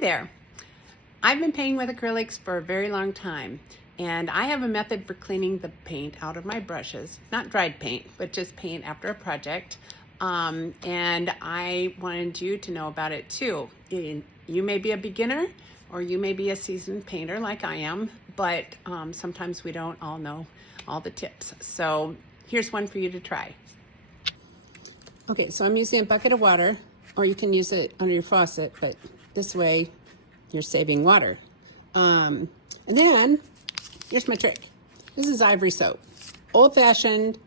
there. I've been painting with acrylics for a very long time, and I have a method for cleaning the paint out of my brushes. Not dried paint, but just paint after a project. And I wanted you to know about it too. You may be a beginner or you may be a seasoned painter like I am, but sometimes we don't all know all the tips. So here's one for you to try. Okay, so I'm using a bucket of water, or you can use it under your faucet, but this way you're saving water. And then here's my trick. This is Ivory Soap. Old-fashioned,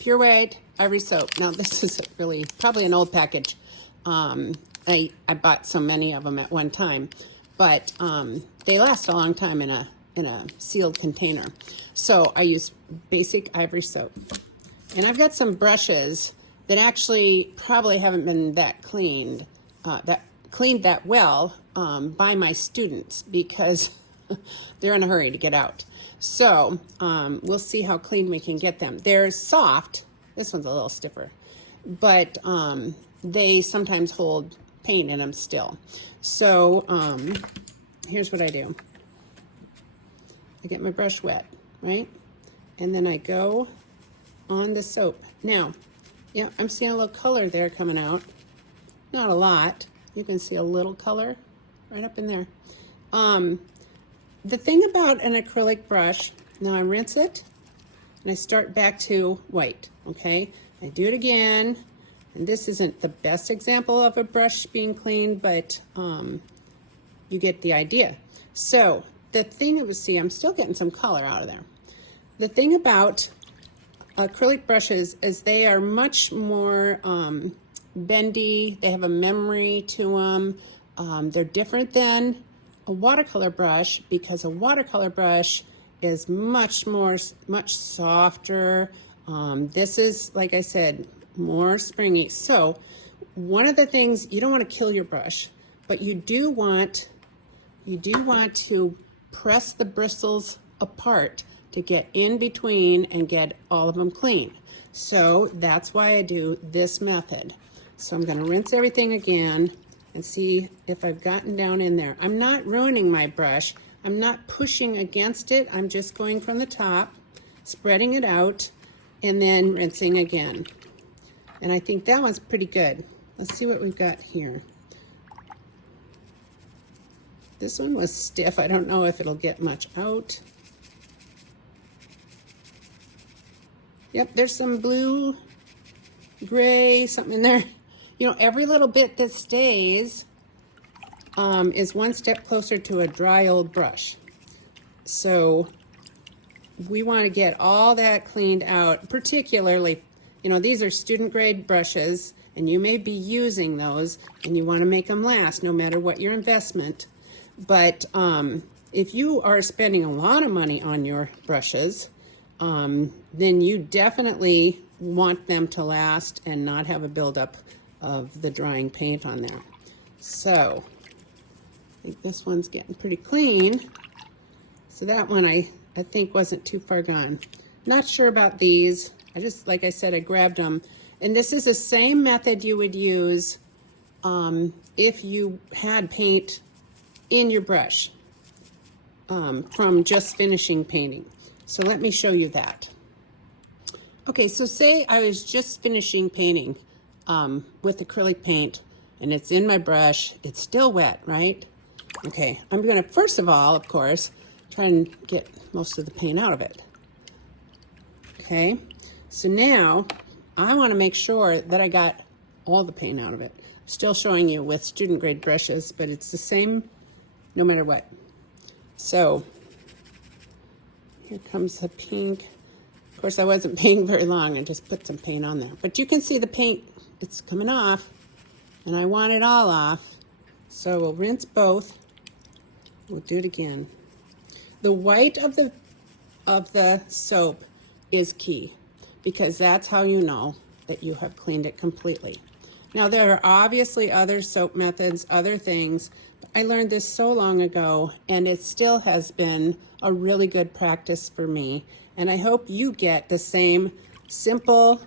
pure white Ivory Soap. Now this is really probably an old package. I bought so many of them at one time, but they last a long time in a sealed container. So I use basic Ivory Soap. And I've got some brushes that actually probably haven't been that cleaned that well by my students because they're in a hurry to get out. So we'll see how clean we can get them. They're soft. This one's a little stiffer, but they sometimes hold paint in them still. So here's what I do. I get my brush wet, right? And then I go on the soap. Now, yeah, I'm seeing a little color there coming out. Not a lot. You can see a little color right up in there. The thing about an acrylic brush, now I rinse it and I start back to white, okay? I do it again, and this isn't the best example of a brush being cleaned, but you get the idea. So the thing that we see, I'm still getting some color out of there. The thing about acrylic brushes is they are much more bendy. They have a memory to them. They're different than a watercolor brush because a watercolor brush is much softer. This is, like I said, more springy. So one of the things, you don't want to kill your brush, but you do want to press the bristles apart to get in between and get all of them clean. So that's why I do this method. So I'm going to rinse everything again and see if I've gotten down in there. I'm not ruining my brush. I'm not pushing against it. I'm just going from the top, spreading it out, and then rinsing again. And I think that one's pretty good. Let's see what we've got here. This one was stiff. I don't know if it'll get much out. Yep, there's some blue, gray, something in there. You know, every little bit that stays is one step closer to a dry old brush. So we want to get all that cleaned out, particularly, you know, these are student grade brushes and you may be using those and you want to make them last no matter what your investment. But if you are spending a lot of money on your brushes, then you definitely want them to last and not have a buildup of the drying paint on there. So I think this one's getting pretty clean. So that one I think wasn't too far gone. Not sure about these. I just, like I said, I grabbed them. And this is the same method you would use if you had paint in your brush from just finishing painting. So let me show you that. Okay, so say I was just finishing painting with acrylic paint and it's in my brush. It's still wet, right? Okay, I'm gonna, first of all, of course, try and get most of the paint out of it. Okay, so now I wanna make sure that I got all the paint out of it. I'm still showing you with student grade brushes, but it's the same no matter what. So here comes the pink. Of course, I wasn't painting very long. I just put some paint on there. But you can see the paint, it's coming off, and I want it all off. So we'll rinse both. We'll do it again. The white of the soap is key because that's how you know that you have cleaned it completely. Now, there are obviously other soap methods, other things. I learned this so long ago, and it still has been a really good practice for me. And I hope you get the same simple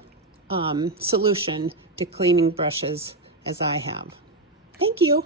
solution to cleaning brushes as I have. Thank you.